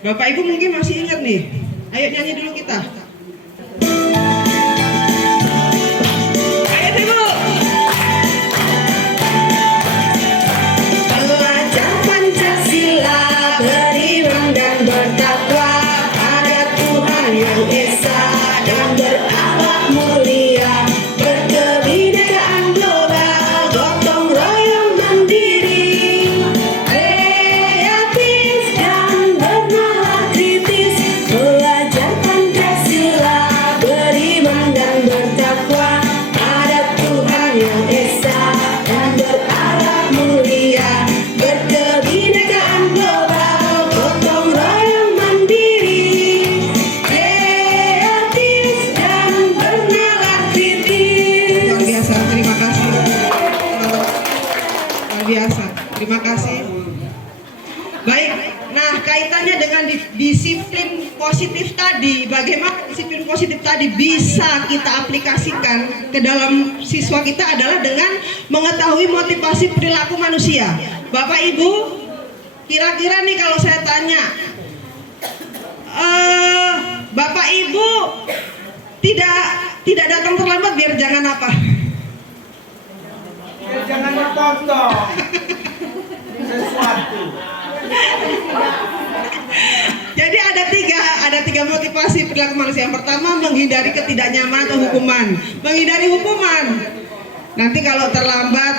Bapak Ibu mungkin masih ingat nih. Ayo nyanyi dulu kita. Ayo dulu. Belajar Pancasila, beriman dan bertakwa pada Tuhan yang Esa dan berakhlak mulia, berkebinekaan global, gotong royong mandiri, kreatif dan bernalar kritis. Belajar Pancasila, beriman dan bertakwa pada Tuhan yang Esa dan berakhlak mulia, berkebinekaan global, gotong royong mandiri, kreatif dan bernalar kritis. Luar biasa, terima kasih. Luar biasa, terima kasih. Baik, nah kaitannya dengan disiplin positif tadi, bagaimana disiplin positif tadi bisa kita aplikasikan ke dalam siswa kita adalah dengan mengetahui motivasi perilaku manusia. Bapak Ibu, kira-kira nih kalau saya tanya, Bapak Ibu tidak datang terlambat biar jangan apa? Jangan dipotong sesuatu. Jadi ada tiga motivasi perilaku manusia. Yang pertama, menghindari ketidaknyamanan atau hukuman. Menghindari hukuman. Nanti kalau terlambat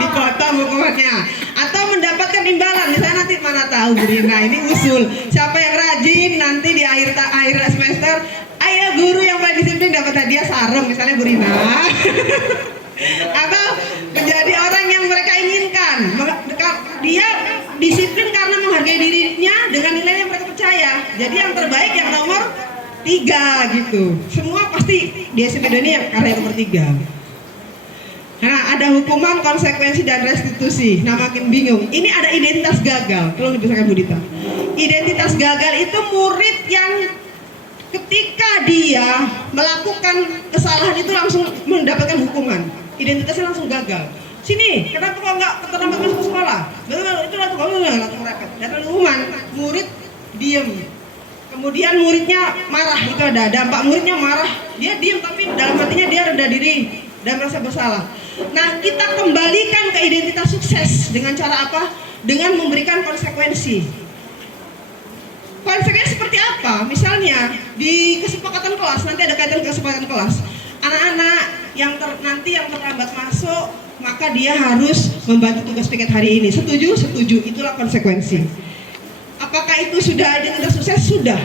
dipotong hukumannya. Atau mendapatkan imbalan. Misalnya nanti mana tahu Bu Rina ini usul. Siapa yang rajin nanti di akhir semester, ayo guru yang paling disiplin dapat hadiah sarung misalnya Bu Rina. Atau menjadi orang yang mereka inginkan. Dia disiplin karena menghargai dirinya dengan nilai yang mereka percaya. Jadi yang terbaik yang nomor 3 gitu. Semua pasti di SPD ini yang karena yang nomor 3. Nah, ada hukuman, konsekuensi, dan restitusi. Nah, makin bingung. Ini ada identitas gagal. Tolong dibacakan Bu Dita. Identitas gagal itu murid yang ketika dia melakukan kesalahan itu langsung mendapatkan hukuman. Identitasnya langsung gagal. Sini, kenapa kok nggak terlambat masuk sekolah? Betul, itu langsung repot. Dan hukuman, murid diem. Kemudian muridnya marah, itu ada dampak muridnya marah. Dia diem tapi dalam hatinya dia rendah diri dan merasa bersalah. Nah, kita kembalikan ke identitas sukses dengan cara apa? Dengan memberikan konsekuensi. Konsekuensi seperti apa? Misalnya di kesepakatan kelas, nanti ada kaitan kesepakatan kelas. Anak-anak yang nanti yang terlambat masuk, maka dia harus membantu tugas piket hari ini. Setuju? Setuju. Itulah konsekuensi. Apakah itu sudah identitas sukses? Sudah.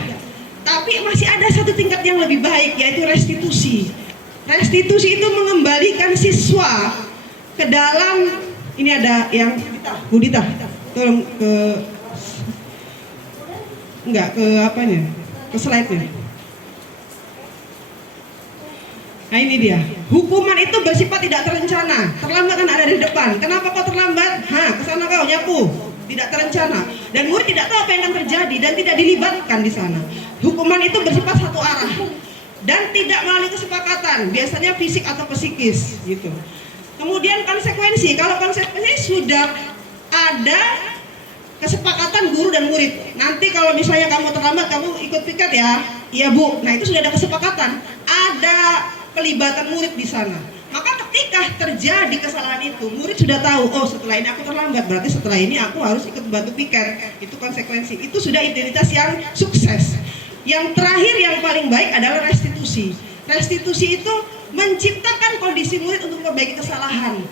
Tapi masih ada satu tingkat yang lebih baik, yaitu restitusi. Restitusi itu mengembalikan siswa ke dalam, ini ada yang Bu Dita, tolong ke slide-nya. Nah ini dia, hukuman itu bersifat tidak terencana. Terlambat kan ada di depan. Kenapa kau terlambat? Kesana kau nyapu. Tidak terencana. Dan murid tidak tahu apa yang akan terjadi dan tidak dilibatkan di sana. Hukuman itu bersifat satu arah dan tidak melalui kesepakatan. Biasanya fisik atau psikis gitu. Kemudian konsekuensi. Kalau konsekuensi sudah ada kesepakatan guru dan murid. Nanti kalau misalnya kamu terlambat, kamu ikut piket ya. Iya Bu. Nah itu sudah ada kesepakatan. Ada pelibatan murid di sana. Maka ketika terjadi kesalahan itu, murid sudah tahu, oh setelah ini aku terlambat, berarti setelah ini aku harus ikut bantu piket. Itu konsekuensi. Itu sudah identitas yang sukses. Yang terakhir yang paling baik adalah restitusi. Restitusi itu menciptakan kondisi murid untuk memperbaiki kesalahan.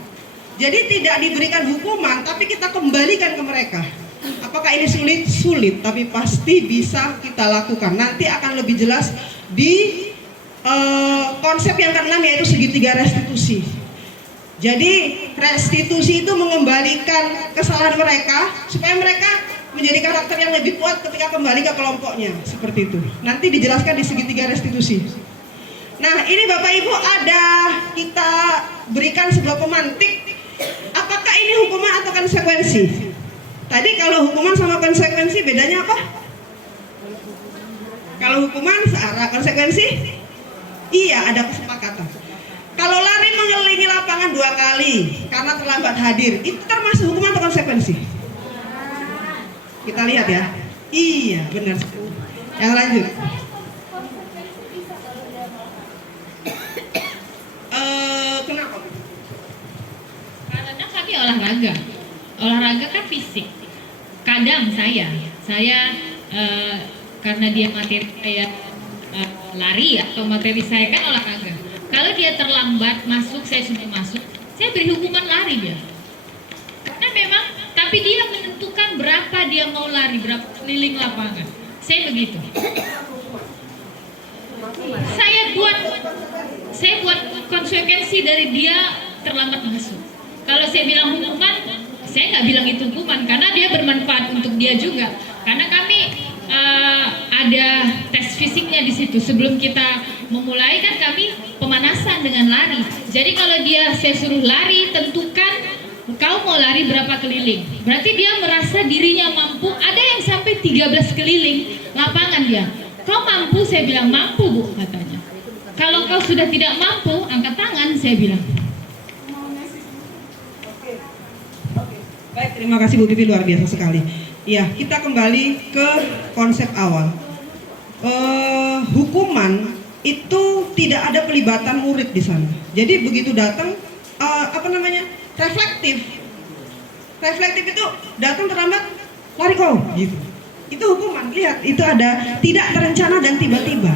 Jadi tidak diberikan hukuman, tapi kita kembalikan ke mereka. Apakah ini sulit? Sulit, tapi pasti bisa kita lakukan. Nanti akan lebih jelas di konsep yang keenam, yaitu segitiga restitusi. Jadi restitusi itu mengembalikan kesalahan mereka supaya mereka menjadi karakter yang lebih kuat ketika kembali ke kelompoknya. Seperti itu. Nanti dijelaskan di segitiga restitusi. Nah ini Bapak Ibu ada kita berikan sebuah pemantik. Apakah ini hukuman atau konsekuensi? Tadi kalau hukuman sama konsekuensi bedanya apa? Kalau hukuman searah, konsekuensi? Iya, ada kesepakatan. Kalau lari mengelilingi lapangan 2 kali karena terlambat hadir, itu termasuk hukuman atau konsekuensi? Kita lihat ya. Iya, benar. Yang lanjut. Kenapa? Karena kami olahraga kan fisik. Kadang saya karena dia materi saya lari atau materi saya kan olahraga. Kalau dia terlambat masuk, saya sudah masuk, saya beri hukuman lari dia. Karena memang, tapi dia menentukan berapa dia mau lari, berapa keliling lapangan. Saya begitu. Saya buat konsekuensi dari dia terlambat masuk. Kalau saya bilang hukuman, saya nggak bilang itu hukuman karena dia bermanfaat untuk dia juga. Karena kami ada tes fisiknya di situ. Sebelum kita memulai kan kami pemanasan dengan lari. Jadi kalau saya suruh lari, tentukan kau mau lari berapa keliling. Berarti dia merasa dirinya mampu. Ada yang sampai 13 keliling lapangan dia. Kau mampu? Saya bilang mampu, Bu, katanya. Kalau kau sudah tidak mampu, angkat tangan, saya bilang. Baik, terima kasih Bu Pipi, luar biasa sekali. Ya, kita kembali ke konsep awal. Hukuman itu tidak ada pelibatan murid di sana. Jadi begitu datang, reflektif. Reflektif itu datang terlambat, lari kau, gitu. Itu hukuman. Lihat, itu ada tidak terencana dan tiba-tiba.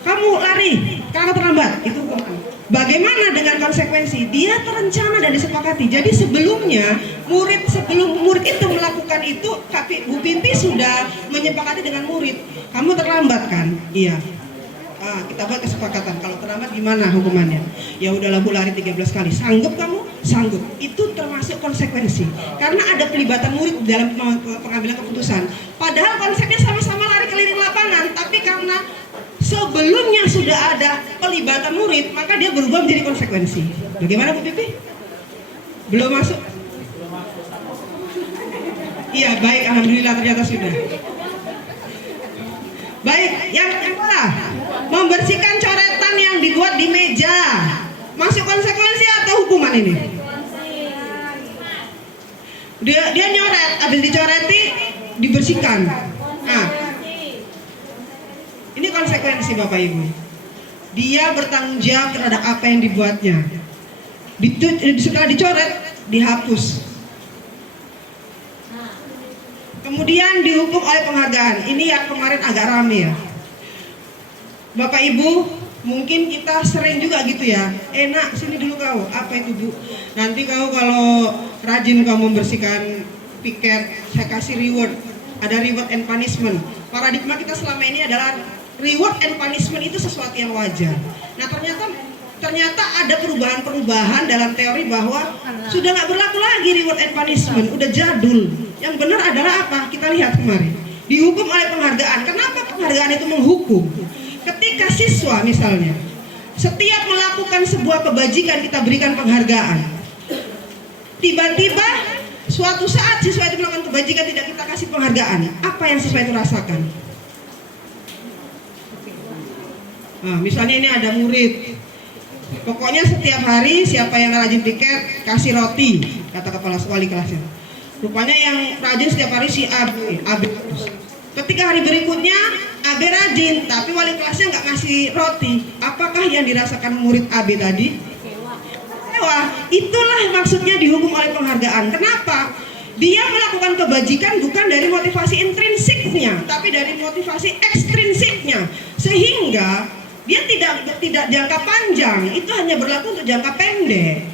Kamu lari karena terlambat, itu hukuman. Bagaimana dengan konsekuensi? Dia terencana dan disepakati. Jadi sebelum murid itu melakukan itu, Bu Pimpi sudah menyepakati dengan murid. Kamu terlambat kan? Iya. Kita buat kesepakatan. Kalau terlambat gimana hukumannya? Ya udahlah, Bu, lari 13 kali. Sanggup kamu? Sanggup. Itu termasuk konsekuensi. Karena ada pelibatan murid dalam pengambilan keputusan. Padahal konsepnya sama-sama lari keliling lapangan, tapi karena sebelumnya sudah ada pelibatan murid, maka dia berubah menjadi konsekuensi. Bagaimana Bu Pipi? Belum masuk? Iya, baik, alhamdulillah ternyata sudah. Baik, yang kedua, membersihkan coretan yang dibuat di meja. Masuk konsekuensi atau hukuman ini? Dia nyoret, habis dicoreti dibersihkan. Nah, ini konsekuensi Bapak Ibu. Dia bertanggung jawab terhadap apa yang dibuatnya. Setelah dicoret, dihapus. Kemudian dihukum oleh penghargaan. Ini yang kemarin agak rame ya. Bapak Ibu, mungkin kita sering juga gitu ya. Nak, sini dulu kau. Apa itu, Bu? Nanti kau kalau rajin kau membersihkan piket, saya kasih reward. Ada reward and punishment. Paradigma kita selama ini adalah reward and punishment itu sesuatu yang wajar. Nah, ternyata ada perubahan-perubahan dalam teori bahwa sudah nggak berlaku lagi reward and punishment, udah jadul. Yang benar adalah apa? Kita lihat kemarin. Dihukum oleh penghargaan. Kenapa penghargaan itu menghukum? Ketika siswa misalnya, setiap melakukan sebuah kebajikan kita berikan penghargaan. Tiba-tiba suatu saat siswa itu melakukan kebajikan tidak kita kasih penghargaan. Apa yang siswa itu rasakan? Nah, misalnya ini ada murid, pokoknya setiap hari siapa yang rajin piket kasih roti, kata kepala wali kelasnya. Rupanya yang rajin setiap hari si AB. Ketika hari berikutnya AB rajin, tapi wali kelasnya nggak ngasih roti. Apakah yang dirasakan murid AB tadi? Kecewa. Itulah maksudnya dihukum oleh penghargaan. Kenapa? Dia melakukan kebajikan bukan dari motivasi intrinsiknya, tapi dari motivasi ekstrinsiknya, sehingga dia tidak jangka panjang, itu hanya berlaku untuk jangka pendek.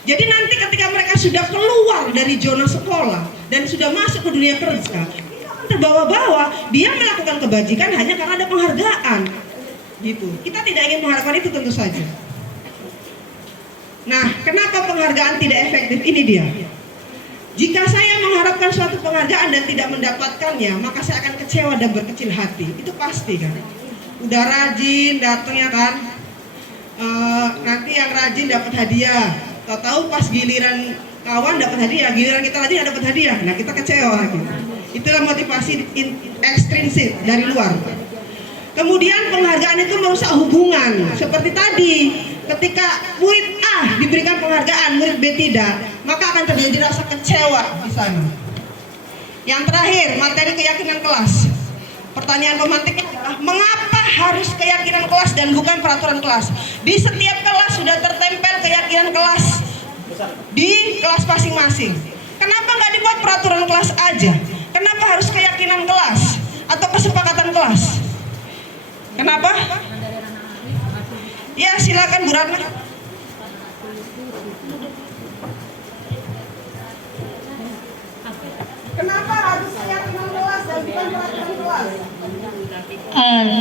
Jadi nanti ketika mereka sudah keluar dari zona sekolah dan sudah masuk ke dunia kerja, dia akan terbawa-bawa, dia melakukan kebajikan hanya karena ada penghargaan. Gitu. Kita tidak ingin mengharapkan itu tentu saja. Nah, kenapa penghargaan tidak efektif? Ini dia. Jika saya mengharapkan suatu penghargaan dan tidak mendapatkannya, maka saya akan kecewa dan berkecil hati. Itu pasti kan. Udah rajin datangnya kan, nanti yang rajin dapat hadiah. Tahu-tahu pas giliran kawan dapat hadiah, giliran kita rajin dapat hadiah. Nah, kita kecewa gitu. Itulah motivasi ekstrinsik dari luar. Kemudian penghargaan itu merusak hubungan. Seperti tadi, ketika murid A diberikan penghargaan, murid B tidak, maka akan terjadi rasa kecewa di sana. Yang terakhir, materi keyakinan pertanyaan pemantiknya adalah mengapa harus keyakinan kelas dan bukan peraturan kelas? Di setiap kelas sudah tertempel keyakinan kelas di kelas masing-masing. Kenapa nggak dibuat peraturan kelas aja? Kenapa harus keyakinan kelas atau kesepakatan kelas? Kenapa? Ya silakan Bu Ratna. Kenapa harus keyakinan kelas dan bukan peraturan kelas?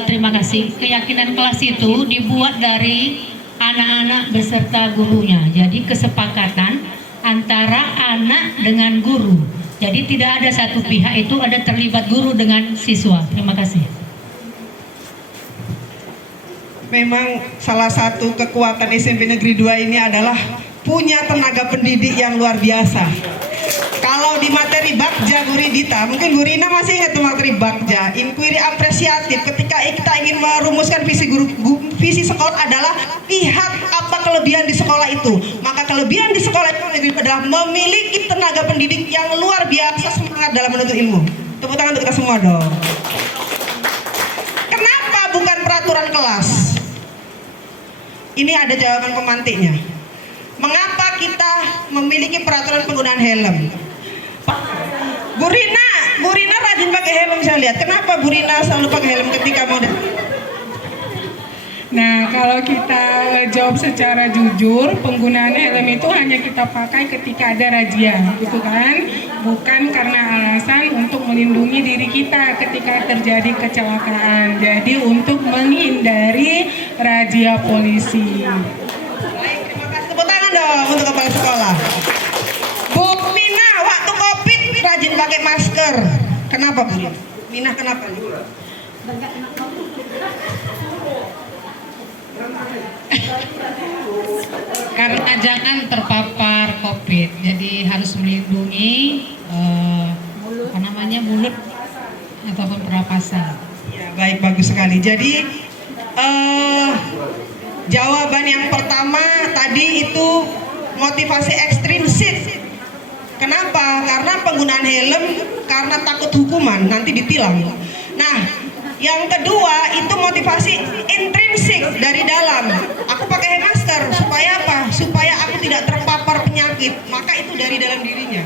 Terima kasih. Keyakinan kelas itu dibuat dari anak-anak beserta gurunya. Jadi kesepakatan antara anak dengan guru. Jadi tidak ada satu pihak itu ada terlibat guru dengan siswa. Terima kasih. Memang salah satu kekuatan SMP Negeri 2 ini adalah punya tenaga pendidik yang luar biasa. Kalau di materi Bagja Bu Ridita, mungkin Bu Rina masih ingat tuh materi Bagja, inquiry apresiatif. Ketika kita ingin merumuskan visi sekolah adalah lihat apa kelebihan di sekolah itu. Maka kelebihan di sekolah itu adalah memiliki tenaga pendidik yang luar biasa semangat dalam menuntut ilmu. Tepuk tangan untuk kita semua dong. Kenapa bukan peraturan kelas? Ini ada jawaban pemantiknya. Mengapa kita memiliki peraturan penggunaan helm? Bu Rina rajin pakai helm saya lihat. Kenapa Bu Rina selalu pakai helm ketika mau Nah, kalau kita jawab secara jujur, penggunaan helm itu hanya kita pakai ketika ada razia, gitu kan? Bukan karena alasan untuk melindungi diri kita ketika terjadi kecelakaan. Jadi untuk menghindari razia polisi. Baik, terima kasih. Tepuk tangan dong untuk kepala sekolah. Bu Mina, waktu COVID rajin pakai masker. Kenapa Bu Mina? Kenapa nih? Karena jangan terpapar COVID, jadi harus melindungi mulut ataupun pernapasan. Ya, baik, bagus sekali. Jadi jawaban yang pertama tadi itu motivasi ekstrinsik. Kenapa? Karena penggunaan helm karena takut hukuman, nanti ditilang. Nah, yang kedua itu motivasi intrinsik dari dalam. Aku pakai masker supaya apa? Supaya aku tidak terpapar penyakit. Maka itu dari dalam dirinya.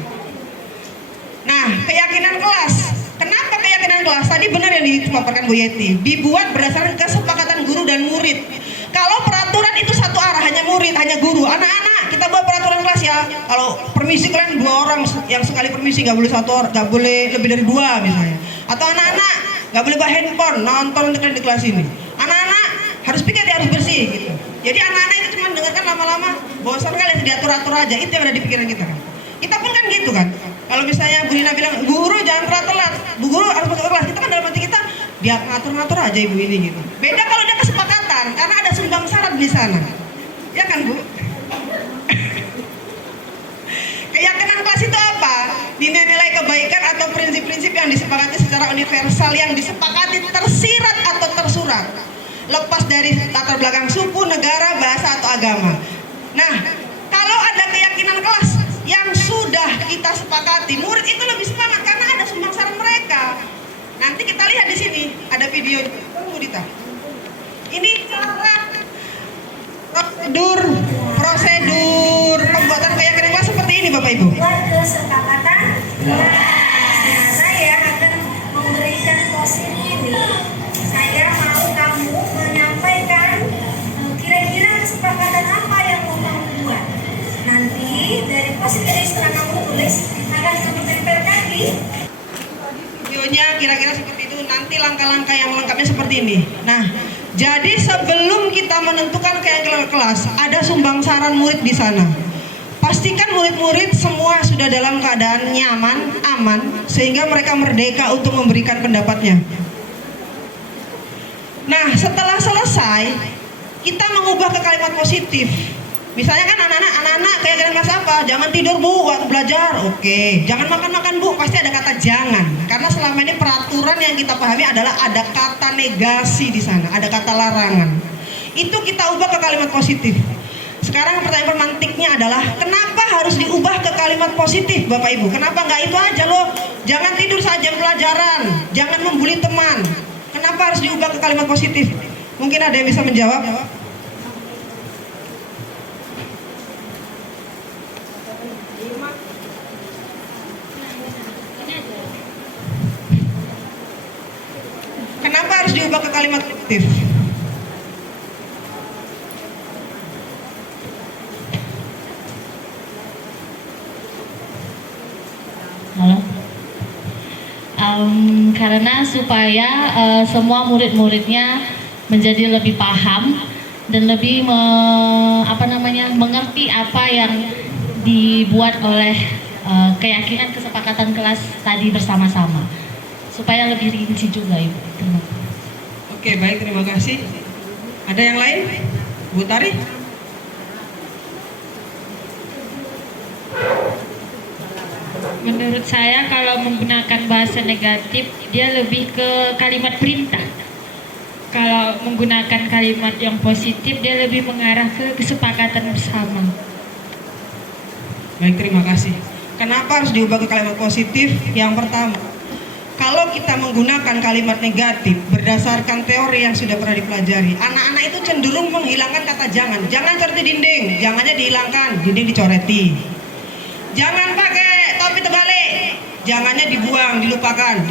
Nah, keyakinan kelas. Kenapa keyakinan kelas? Tadi benar yang dipaparkan Bu Yeti. Dibuat berdasarkan kesepakatan guru dan murid. Kalau peraturan itu satu arah, hanya murid, hanya guru. Anak-anak, kita buat peraturan kelas ya. Kalau permisi kalian 2 orang yang sekali permisi, nggak boleh 1 orang, nggak boleh lebih dari 2 misalnya. Atau anak-anak nggak boleh bawa handphone nonton di kelas ini. Anak-anak harus piket, harus bersih gitu. Jadi anak-anak itu cuma dengarkan lama-lama, bosan kali diatur-atur aja. Itu yang ada di pikiran kita kan. Kita pun kan gitu kan. Kalau misalnya Bu Rina bilang, guru jangan telat-telat, Bu Guru harus masuk ke kelas. Kita kan dalam hati kita, biar ngatur-ngatur aja ibu ini gitu. Beda kalau ada kesepakatan, karena ada sumbang syarat di sana. Ya kan Bu? Keyakinan kelas itu apa? Nilai-nilai kebaikan atau prinsip-prinsip yang disepakati secara universal, yang disepakati tersirat atau tersurat, lepas dari latar belakang suku, negara, bahasa atau agama. Nah, kalau ada keyakinan kelas yang sudah kita sepakati, murid itu lebih semangat karena ada sumbang syarat mereka. Nanti kita lihat di sini ada video. Ini cara prosedur pembuatan keyakinan kelas seperti ini Bapak Ibu. Buat kesepakatan. Nah, saya akan memberikan posisi ini. Saya mau kamu menyampaikan kira-kira kesepakatan apa yang mau kamu buat. Nanti dari posisi ini setelah kamu tulis akan kamu tempelkan di videonya kira-kira seperti itu. Nanti langkah-langkah yang lengkapnya seperti ini. Nah, jadi sebelum kita menentukan keyakinan kelas, ada sumbangsaran murid di sana. Pastikan murid-murid semua sudah dalam keadaan nyaman, aman, sehingga mereka merdeka untuk memberikan pendapatnya. Nah, setelah selesai, kita mengubah ke kalimat positif. Misalnya kan anak-anak keyakinan kelas apa? Jangan tidur Bu waktu belajar. Oke. Jangan makan-makan Bu. Pasti ada kata jangan. Karena selama ini peraturan yang kita pahami adalah ada kata negasi di sana, ada kata larangan. Itu kita ubah ke kalimat positif. Sekarang pertanyaan pemantiknya adalah kenapa harus diubah ke kalimat positif Bapak Ibu? Kenapa nggak itu aja loh? Jangan tidur saat jam pelajaran, jangan membuli teman. Kenapa harus diubah ke kalimat positif? Mungkin ada yang bisa menjawab? Kenapa harus diubah ke kalimat positif? Halo. Karena supaya semua murid-muridnya menjadi lebih paham dan lebih mengerti apa yang dibuat oleh keyakinan kesepakatan kelas tadi bersama-sama, supaya lebih rinci juga, Ibu. Terima kasih. Oke, baik, terima kasih. Ada yang lain? Bu Tari? Menurut saya kalau menggunakan bahasa negatif dia lebih ke kalimat perintah. Kalau menggunakan kalimat yang positif dia lebih mengarah ke kesepakatan bersama. Baik, terima kasih. Kenapa harus diubah ke kalimat positif? Yang pertama, kalau kita menggunakan kalimat negatif berdasarkan teori yang sudah pernah dipelajari, anak-anak itu cenderung menghilangkan kata jangan. Jangan coreti dinding, jangannya dihilangkan, dinding dicoreti. Jangan pakai topi terbalik, jangannya dibuang, dilupakan.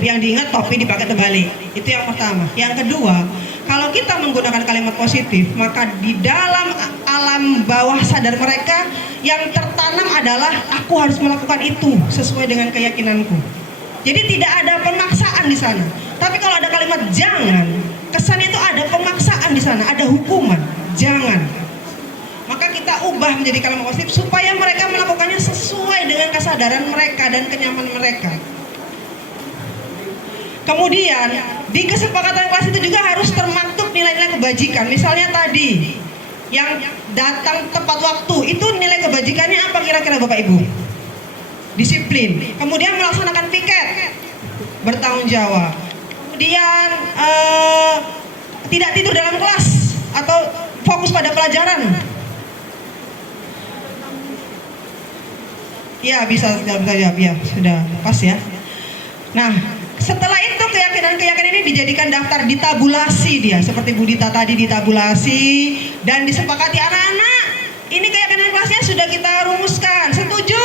Yang diingat topi dipakai terbalik. Itu yang pertama. Yang kedua, kalau kita menggunakan kalimat positif, maka di dalam alam bawah sadar mereka yang tertanam adalah aku harus melakukan itu sesuai dengan keyakinanku. Jadi tidak ada pemaksaan di sana. Tapi kalau ada kalimat jangan, kesannya itu ada pemaksaan di sana, ada hukuman. Jangan. Maka kita ubah menjadi kalimat positif supaya mereka melakukannya sesuai dengan kesadaran mereka dan kenyamanan mereka. Kemudian di kesepakatan kelas itu juga harus termaktub nilai-nilai kebajikan. Misalnya tadi yang datang tepat waktu, itu nilai kebajikannya apa kira-kira Bapak Ibu? Disiplin. Kemudian melaksanakan piket, bertanggung jawab. Kemudian tidak tidur dalam kelas atau fokus pada pelajaran. Ya, bisa jawab ya, sudah pas ya. Nah, setelah itu keyakinan-keyakinan ini dijadikan daftar, ditabulasi dia, seperti Bu Dita tadi ditabulasi dan disepakati anak-anak. Ini keyakinan kelasnya sudah kita rumuskan. Setuju?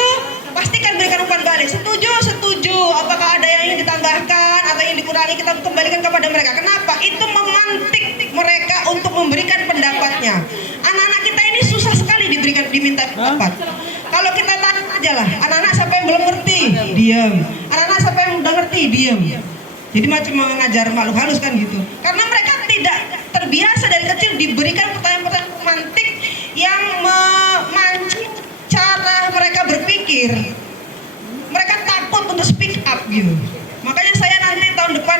Pastikan berikan umpan balik. Setuju, setuju. Apakah ada yang ingin ditambahkan atau yang dikurangi, kita kembalikan kepada mereka. Kenapa? Itu memantik mereka untuk memberikan pendapatnya. Anak-anak kita ini susah sekali diminta pendapat. Kalau kita tanya aja lah, anak-anak siapa yang belum ngerti? Diam. Anak-anak siapa yang udah ngerti? Diam. Jadi macam mengajar makhluk halus kan gitu. Karena mereka tidak terbiasa dari kecil diberikan pertanyaan-pertanyaan romantik yang memancing cara mereka berpikir. Mereka takut untuk speak up gitu. Makanya saya nanti tahun depan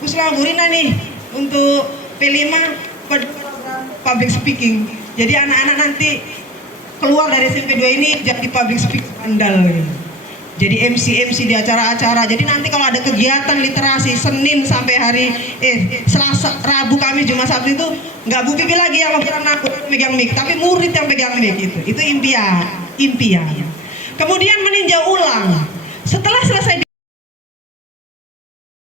Pusla Burina nih untuk P5 public speaking. Jadi anak-anak nanti keluar dari SMP 2 ini jadi public speaking andal gitu. Jadi MC di acara-acara. Jadi nanti kalau ada kegiatan literasi Senin sampai hari Selasa, Rabu, Kamis, Jumat, Sabtu itu nggak Bu Pipi lagi yang megang mic, tapi murid yang pegang mic itu impian. Kemudian meninjau ulang. Setelah selesai